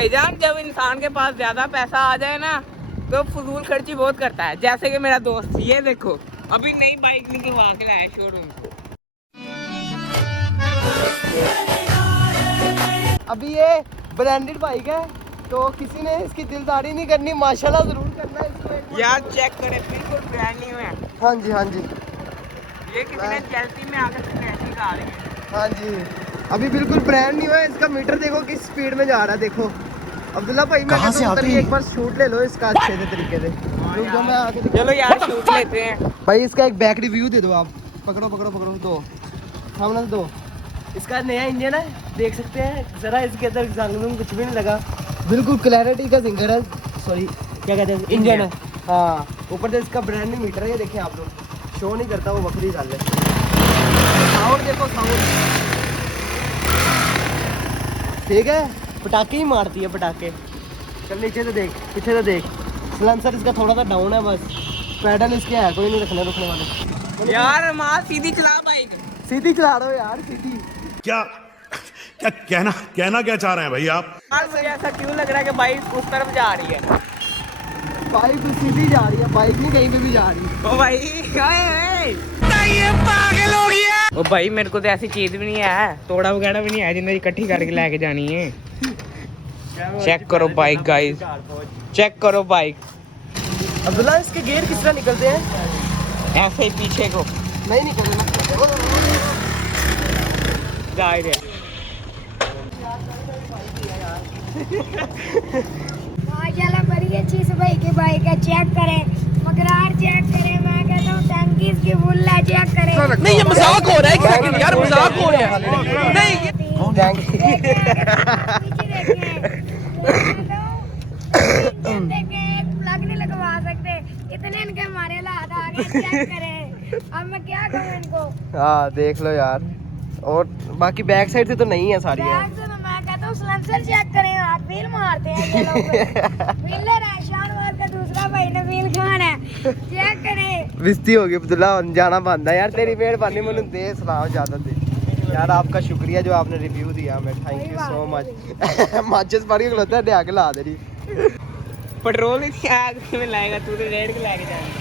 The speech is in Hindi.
भाईजान जब इंसान के पास ज्यादा पैसा आ जाए ना तो फजूल खर्ची बहुत करता है, जैसे कि मेरा दोस्त ये देखो अभी नई बाइक निकलवा के लाया शोरूम से। अभी ये ब्रांडेड बाइक है तो किसी ने इसकी दिलदारी नहीं करनी, माशाल्लाह जरूर करना है इसको। यार चेक करें बिल्कुल ब्रांड न्यू है। हाँ जी हाँ जी, ये कितने जल्दी में आकर स्क्रैचिंग आ रही है। हाँ जी अभी बिल्कुल ब्रांड न्यू है। इसका मीटर देखो किस स्पीड में जा रहा है। देखो अब्दुल्ला भाई मैं कहता हूं उतरिए, एक बार शूट ले लो इसका अच्छे से तरीके से। रुक जाओ मैं आके चलो यार शूट लेते हैं। भाई इसका एक बैक रिव्यू दे दो आप। पकड़ो पकड़ो पकड़ो, दो सामने दो। इसका नया इंजन है, देख सकते हैं जरा इसके अंदर जंग कुछ भी नहीं लगा, बिल्कुल क्लैरिटी का सिंगर है, सॉरी क्या कहते हैं इंजन है। हाँ ऊपर से इसका ब्रांड न्यू मीटर है, ये देखें आप लोग, शो नहीं करता वो बकरी डाल है। साउंड देखो साउंड ठीक है, पटाखे ही मारती है पटाखे। चल नीचे से देख, पीछे से देख, सलेंसर इसका थोड़ा सा डाउन है बस, पैडल इसके है कोई नहीं रखने रुकने वाले। यार माँ सीधी चला बाइक, सीधी चला रहे हो यार सीधी। क्या क्या कहना क्या चाह रहे हैं भाई आप? यार मुझे ऐसा क्यों लग रहा है कि बाइक उस तरफ जा रही है। बाइक तो सीधी जा रही है, बाइक नहीं कहीं पे भी जा रही। ओ भाई ये पागल हो गया। ओ भाई मेरे को तो ऐसी चीज भी नहीं है, तोड़ा वगैरह भी नहीं है जिन्हें इकट्ठी करके लेके जानी है। चेक करो बाइक गाइस, चेक करो बाइक। अब्दुल्ला इसके गियर किस तरह निकलते हैं? ऐसे ही पीछे को नहीं निकलते ना। जा रहे हैं। माशाल्लाह बड़ी अच्छी से भाई की बाइक है, चेक करें मकरार चेक करें, मैं कहता हूँ टंकी इसकी फुल है, चेक करें। नहीं ये मजाक हो रहा है, एक सेकंड यार मजाक हो रहा है। नहीं प्लग नहीं लगवा सकते, इतने इनके हमारे हालात आ गए, चेक करें। अब मैं क्या कहूँ इनको। हाँ देख लो यार, और बाकी बैक साइड से तो नहीं है सारी है। बैक से तो मैं कहता हूँ सलेंसर चेक करें, हाथ व्हील मारते हैं ये लोग। व्हीलर है शानवार का दूसरा भाई ने व्हील खान है, चेक करें। बिस्ती होगी अब्दुल्ला, जाना बंदा यार, तेरी मेहरबानी मैंने दे सलाह ज्यादा दे यार, आपका शुक्रिया जो आपने रिव्यू दिया हमें, थैंक यू सो मच। माचिस पड़ी खलोता है आगे ला दे रही। पेट्रोल ही आग में लाएगा तू तो रेड के लाके जाएगा।